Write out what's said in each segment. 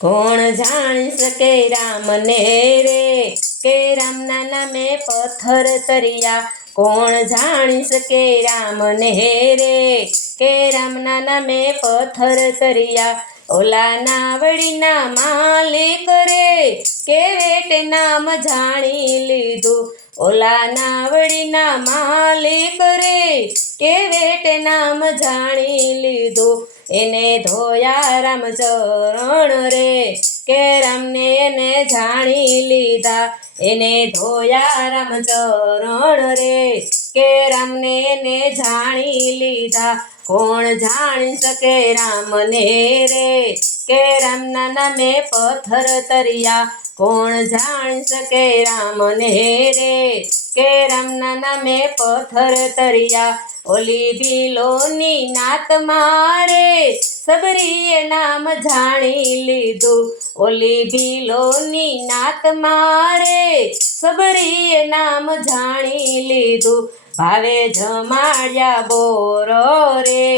કોણ જાણી શકે રામને રે કે રામના નામે પથ્થર તર્યા। કોણ જાણી શકે રામને રે કે રામના નામે પથ્થર તર્યા। ઓલા નાવડીના માલિક રે કે વેટ નામ જાણી લીધું। ઓલા નાવડીના માલિક રે કે વેટ નામ જાણી લીધું। એને ધોયા રામ ચરણ રે કે રામને એને જાણી લીધા। એને ધોયા રામ ચરણ રે કે રામને એને જાણી લીધા। કોણ જાણી શકે રામને રે કે રામના નામે પથ્થર તર્યા। કોણ જાણી શકે રામને રે કે રામના નામે પથ્થર તર્યા। ઓલી ભીલોની નાત મારે સબરીએ નામ જાણી લીધું। ઓલી ભીલોની નાત મારે સબરીએ નામ જાણી લીધું। ભાવે જમાડ્યા બોરો રે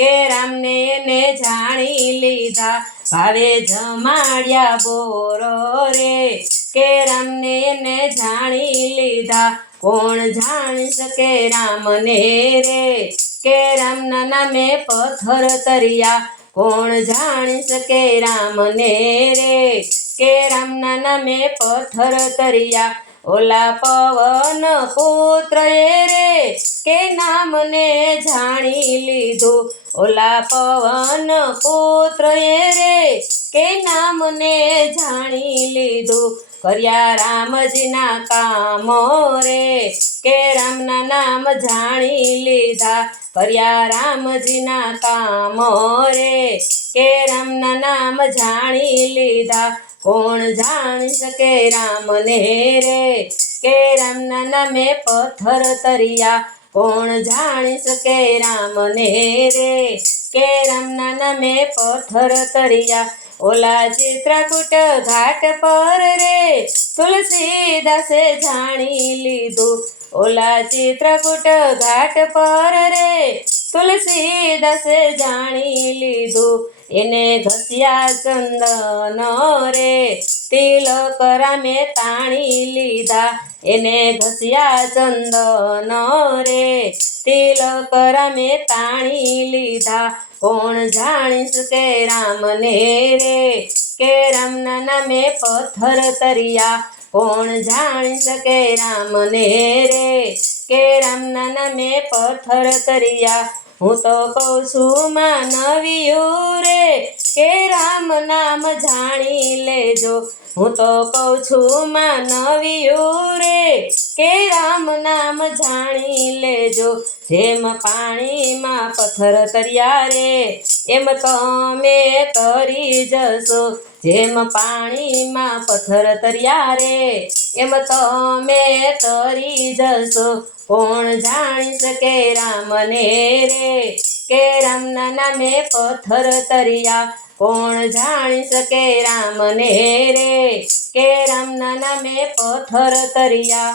કે રામને એને જાણી લીધા। ભાવે જમાડ્યા બોરો રે કે રામને એને જાણી લીધા। કોણ જાણી શકે રામને રે કે રામના નામે પથ્થર તર્યા। કોણ જાણી શકે રામને રે કે રામના નામે પથ્થર તર્યા। ઓલા પવન પુત્ર રે કે નામને જાણી લીધું। ઓલા પવન પુત્ર રે કે નામને જાણી લીધું। કર્યા રામજીના કામો રે કે રામના નામ જાણી લીધા। કર્યા રામજીના કામો રે કે રામના નામ જાણી લીધા। કોણ જાણી શકે રામને રે કે રામના નામે પથ્થર તર્યા। કોણ જાણી શકે રામને રે કે રામના નામે પથ્થર તર્યા। ઓલા ચિત્રકૂટ ઘાટ પર રે તુલસીદાસે જાણી લીધું। ઓલા ચિત્રકૂટ ઘાટ પર રે તુલસીદાસે જાણી લીધું। એને ઘસ્યા ચંદન રે તિલક રામે તાણી લીધા। એને ઘસ્યા ચંદન રે તિલક રામે તાણી લીધા। કોણ જાણી શકે રામને રે કે રામના નામે પથ્થર તર્યા। કોણ જાણી શકે રામને રે કે રામના નામે પથ્થર તર્યા। હું તો કહું છું માનવીયું રે કે રામ નામ જાણી લેજો। હું તો કહું છું માનવીયું રે કે રામ નામ જાણી લેજો। જેમ પાણીમાં પથ્થર તર્યા રે એમ તમે તરી જશો। જેમ પાણીમાં પથ્થર તર્યા રે એમ તમે તરી જશો। કોણ જાણી શકે રામને રે કે રામના નામે પથ્થર તર્યા। કોણ જાણી શકે રામને રે કે રામના નામે પથ્થર તર્યા।